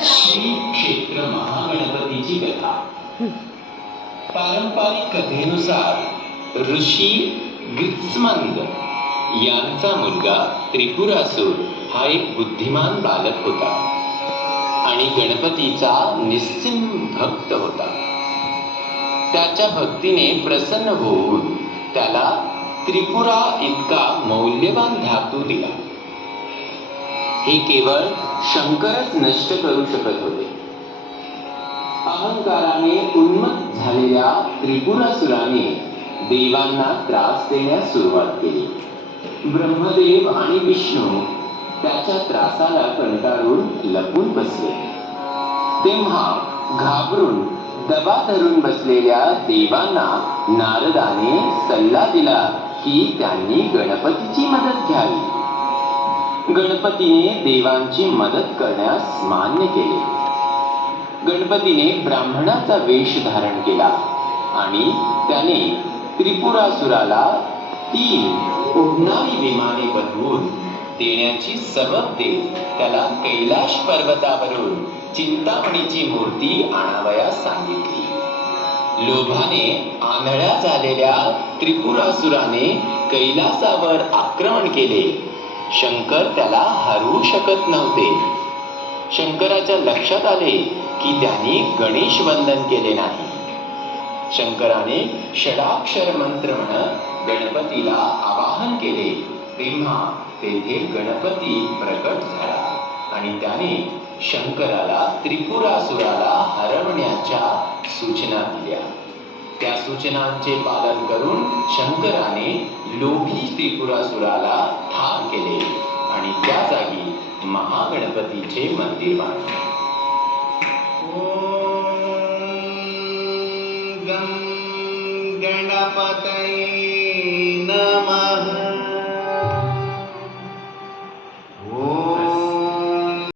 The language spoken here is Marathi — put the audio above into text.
श्री क्षेत्र महागणपतीची कथा. पारंपरिक कथेनुसार ऋषी ग्रीस्मंद यांचा मुलगा त्रिपुरासूर हा एक बुद्धिमान बालक होता आणि गणपतीचा निस्सिम भक्त होता. त्याच्या भक्तीने प्रसन्न होऊन त्याला त्रिपुरा इतका मौल्यवान धातू दिला. हे केवळ शंकरच नष्ट करू शकत होते. अहंकाराने उन्मत झालेल्या त्रिपुरासुराने देवांना त्रास देण्यास सुरुवात केली. ब्रह्मदेव आणि विष्णू त्याच्या त्रासाला कंटाळून लपून बसले. तेव्हा घाबरून दबा धरून बसलेल्या देवांना नारदाने सल्ला दिला की त्यांनी गणपतीची मदत घ्यावी. गणपतीने देवांची मदत करण्यास मान्य केले. गणपतीने ब्राह्मणाचा वेश धारण केला आणि त्याने त्रिपुरासुराला तीन उडणारी विमाने बनवून देण्याची सबब देत त्याला कैलाश पर्वतावरून चिंतामणीची मूर्ती आणावयास सांगितली. लोभाने आंधळ्या झालेल्या त्रिपुरासुराने कैलासावर आक्रमण केले. शंकर त्याला हरवू शकत नव्हते. शंकराच्या लक्षात आले की त्यांनी गणेश वंदन केले नाही. शंकराने षडाक्षर मंत्र म्हणत गणपतीला आवाहन केले. तेव्हा तेथे गणपती प्रकट झाला आणि त्याने शंकराला त्रिपुरासुराला हरवण्याच्या सूचना दिल्या. त्या सूचनांचे पालन करून शंकराने लोभी त्रिपुरासुराला ठार केले आणि त्या जागी महागणपतीचे मंदिर बांधले. गणपतये